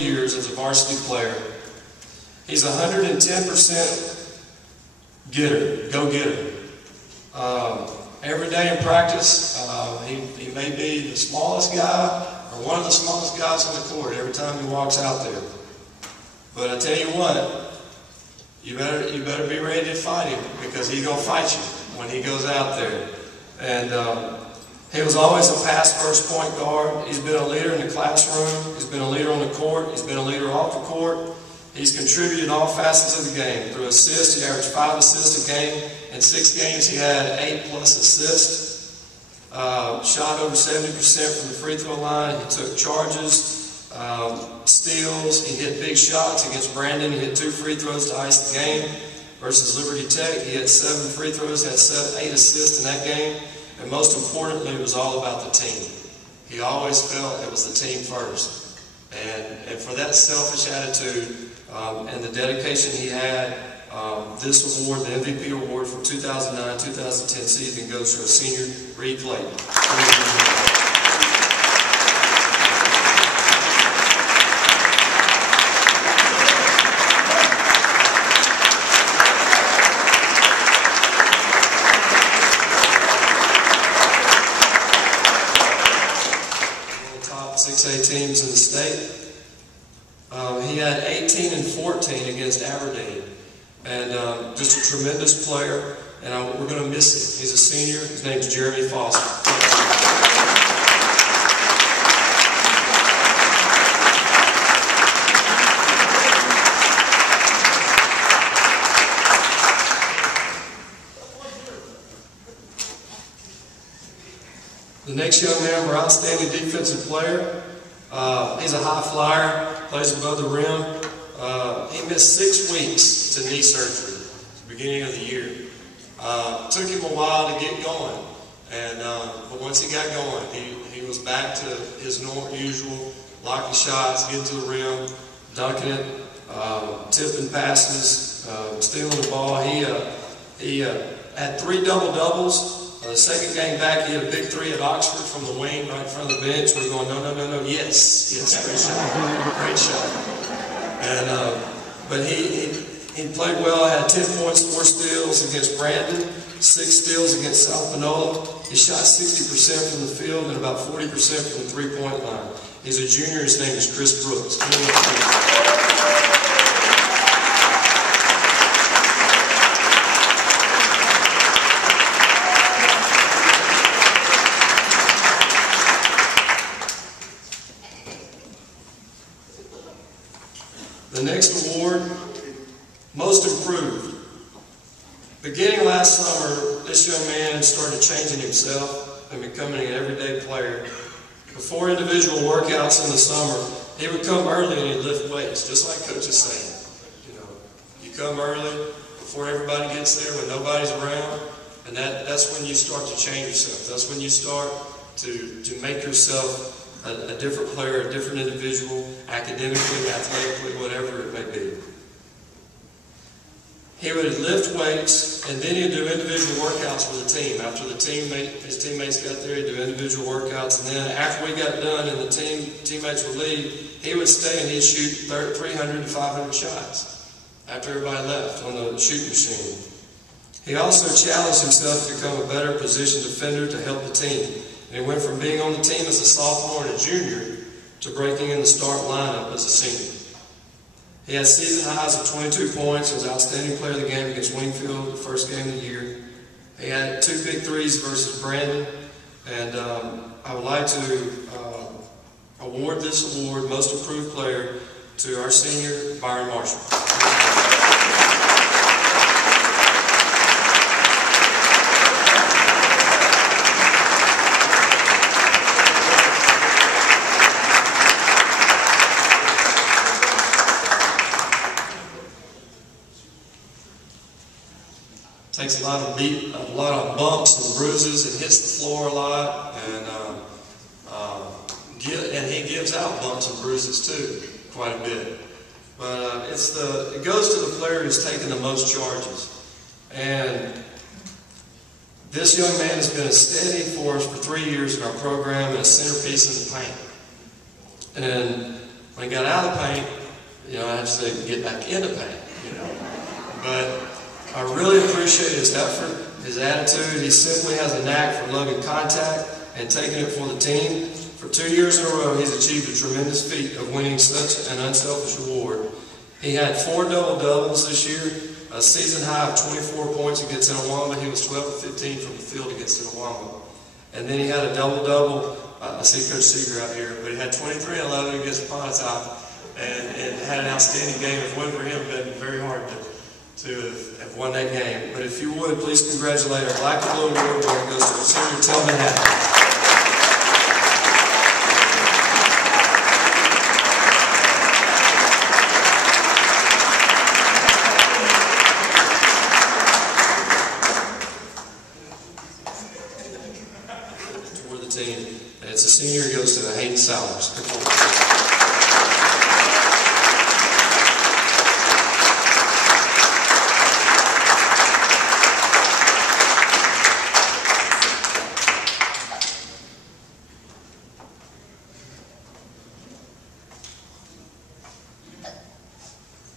years as a varsity player. He's 110% go-getter. Every day in practice, he may be the smallest guy or one of the smallest guys on the court every time he walks out there. But I tell you what, you better be ready to fight him, because he's gonna fight you when he goes out there. And he was always a pass-first point guard. He's been a leader in the classroom. He's been a leader on the court. He's been a leader off the court. He's contributed in all facets of the game. Through assists, he averaged 5 assists a game. In 6 games, he had 8+ assists. Shot over 70% from the free throw line. He took charges, steals. He hit big shots against Brandon. He hit 2 free throws to ice the game. Versus Liberty Tech, he had 7 free throws, had 8 assists in that game. And most importantly, it was all about the team. He always felt it was the team first. And for that selfish attitude and the dedication he had, this award, the MVP award for 2009-2010 season, goes to a senior, Reed Clayton. Top 6A teams in the state. He had 18 and 14 against Aberdeen, and just a tremendous player, and we're going to miss him. He's a senior. His name's Jeremy Foster. The next young man, our outstanding defensive player, he's a high flyer, plays above the rim. He missed 6 weeks to knee surgery at the beginning of the year. Took him a while to get going, but once he got going, he was back to his usual blocking shots, getting to the rim, dunking it, tipping passes, stealing the ball. He had 3 double-doubles. The second game back, he had a big 3 at Oxford from the wing right in front of the bench. We're going, no, yes, great shot. And but he played well. Had 10 points, 4 steals against Brandon, 6 steals against South Panola. He shot 60% from the field and about 40% from the 3-point line. He's a junior. His name is Chris Brooks. The next award, Most Improved. Beginning last summer, this young man started changing himself and becoming an everyday player. Before individual workouts in the summer, he would come early and he'd lift weights, just like Coach is saying. You come early before everybody gets there, when nobody's around, and that's when you start to change yourself. That's when you start to make yourself a different player, a different individual, academically, athletically, whatever it may be. He would lift weights, and then he'd do individual workouts with the team. After his teammates got there, he'd do individual workouts, and then after we got done and the teammates would leave, he would stay and he'd shoot 300 to 500 shots after everybody left on the shooting machine. He also challenged himself to become a better position defender to help the team. And he went from being on the team as a sophomore and a junior to breaking in the start lineup as a senior. He had season highs of 22 points. He was outstanding player of the game against Wingfield, the first game of the year. He had 2 big threes versus Brandon. And I would like to award this award, Most Improved Player, to our senior, Byron Marshall. Takes a lot of bumps and bruises, and hits the floor a lot, and he gives out bumps and bruises too, quite a bit. But it goes to the player who's taken the most charges. And this young man has been a steady force for 3 years in our program and a centerpiece in the paint. And When he got out of the paint, I had to get back in the paint, But I really appreciate his effort, his attitude. He simply has a knack for loving contact and taking it for the team. For 2 years in a row, he's achieved a tremendous feat of winning such an unselfish award. He had 4 double-doubles this year, a season high of 24 points against Itawamba. He was 12 of 15 from the field against Itawamba. And then he had a double-double. I see Coach Seeger out here, but he had 23 and 11 against Pontotoc and had an outstanding game. If it wasn't for him, it would have been very hard to have won that game. But if you would, please congratulate our Black and Blue Award winner. It goes to Senior Tillman Hatton. And it's a senior, it goes to the Hayden Salvers.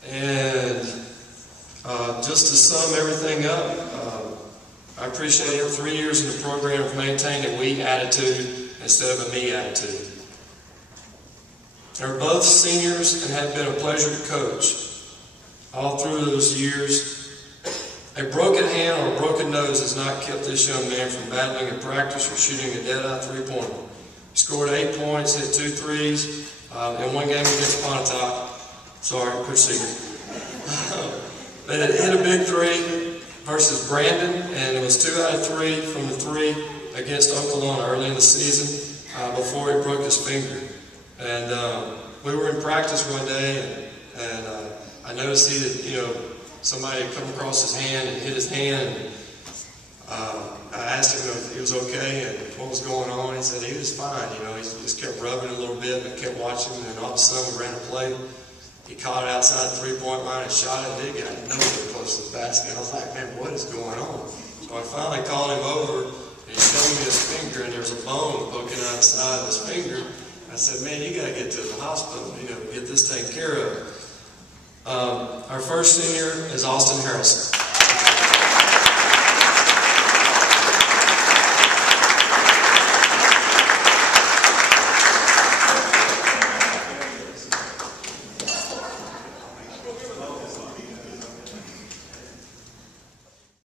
And just to sum everything up, I appreciate every 3 years in the program of maintaining a we attitude instead of a me attitude. They're both seniors and have been a pleasure to coach all through those years. A broken hand or a broken nose has not kept this young man from battling in practice or shooting a dead-eye three-pointer. He scored 8 points, hit 2 threes in one game against Pontotoc. Sorry, Coach Seeger. But it hit a big 3 versus Brandon, and it was 2 out of 3 from the 3 against Oklahoma early in the season before he broke his finger. And we were in practice one day, and I noticed somebody had come across his hand and hit his hand. And, I asked him if he was okay and what was going on. He said he was fine. He just kept rubbing it a little bit, but kept watching. And all of a sudden, we ran a play. He caught it outside the three-point line and shot it. It got nowhere close to the basket. I was like, man, what is going on? So I finally called him over. He showed me his finger, and there's a bone poking out the side of his finger. I said, man, you got to get to the hospital, get this taken care of. Our first senior is Austin Harrelson.